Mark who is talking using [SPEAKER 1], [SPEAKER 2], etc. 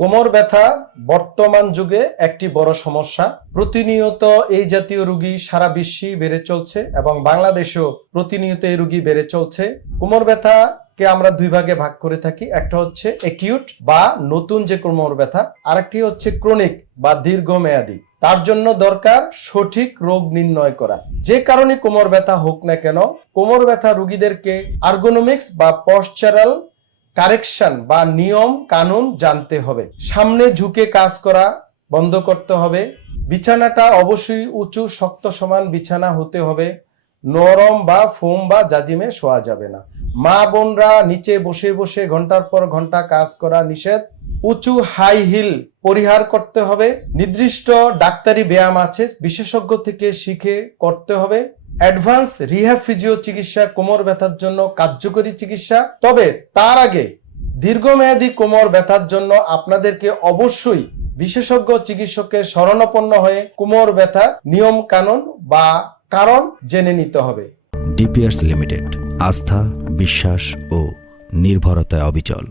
[SPEAKER 1] কোমর ব্যথা বর্তমান যুগে একটি বড় সমস্যা। প্রতিনিয়ত এই জাতীয় রোগী সারা বিশ্বেই বেড়ে চলছে এবং বাংলাদেশেও প্রতিনিয়ত এই রোগী বেড়ে চলছে। কোমর ব্যথা কে আমরা দুই ভাগে ভাগ করে থাকি। একটা হচ্ছে একিউট বা নতুন যে কোমর ব্যথা, আরেকটি হচ্ছে ক্রনিক বা দীর্ঘমেয়াদী। তার জন্য দরকার সঠিক রোগ নির্ণয় করা। যে কারণে কোমর ব্যথা হোক না কেন, কোমর ব্যথা রোগীদেরকে আর্গোনমিক্স বা পশ্চারাল কারেকশন বা নিয়ম, কানুন জানতে হবে। সামনে ঝুঁকে কাজ করা বন্ধ করতে হবে। বিছানাটা অবশ্যই উঁচু, শক্ত সমান বিছানা হতে হবে। নরম বা ফোম বা জাজিমে শোয়া যাবে না। মা বোনরা নিচে বসে বসে ঘণ্টার পর ঘণ্টা কাজ করা নিষেধ। উঁচু হাই হিল পরিহার করতে হবে। নির্দিষ্ট ডাক্তারি ব্যায়াম আছে, বিশেষজ্ঞ থেকে শিখে করতে হবে। অ্যাডভান্স রিহ্যাব ফিজিও চিকিৎসা কোমর ব্যথার জন্য কার্যকরী চিকিৎসা। তবে তার আগে দীর্ঘমেয়াদী কোমর ব্যথার জন্য আপনাদেরকে অবশ্যই বিশেষজ্ঞ চিকিৎসকের শরণাপন্ন হয়ে কোমর ব্যথা নিয়ম কানুন বা কারণ জেনে নিতে হবে।
[SPEAKER 2] ডিপিয়ার্স লিমিটেড, আস্থা, বিশ্বাস ও নির্ভরতায় অবিচল।